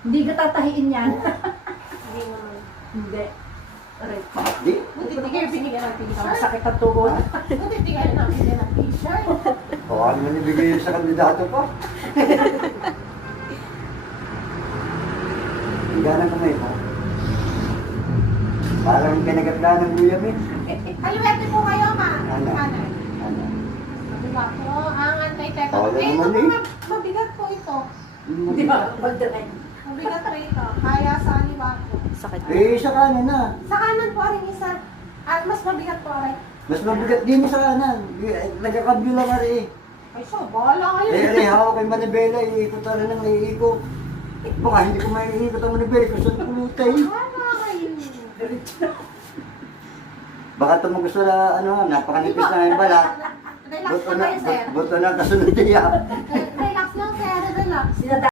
Hindi ka tatahiin yan. Hindi naman. Hindi. Aray. Di. Buti hindi kayo binigyan ng t-shirt. Masakit ang tuhod. Buti hindi kayo nakabili ng t-shirt. O, ano man ibigay sa kandidato pa? Ang ganang kamay mo. Parang kinagatla ng guyam eh. Aluwete po kayo, ma. Ano? Ano? Ano? Mabigat po. Ang antay-teka. Oo, Eh, ito naman po, eh. mabigat po ito. Di ba? Magdalay. Mabigat rito. Kaya sa aliwa po. Sakit. Eh, sa kanan na. Sa kanan po rin isa. At mas mabigat po rin. Mas mabigat din sa kanan. Nagkakabyo lang nga rin eh. Ay, so, bahala kayo. Eh, hawak kay Manibela, iikot na rin ang iikot. Baka hindi ko maiikot ang Manibela kung saan kulutay. Bahala kayo. Baka ito mo gusto na, ano, napakanipis na yung balat. Relax na kayo, sir. Buto na kasunod niya. Relax lang, sir. Relax. Sinada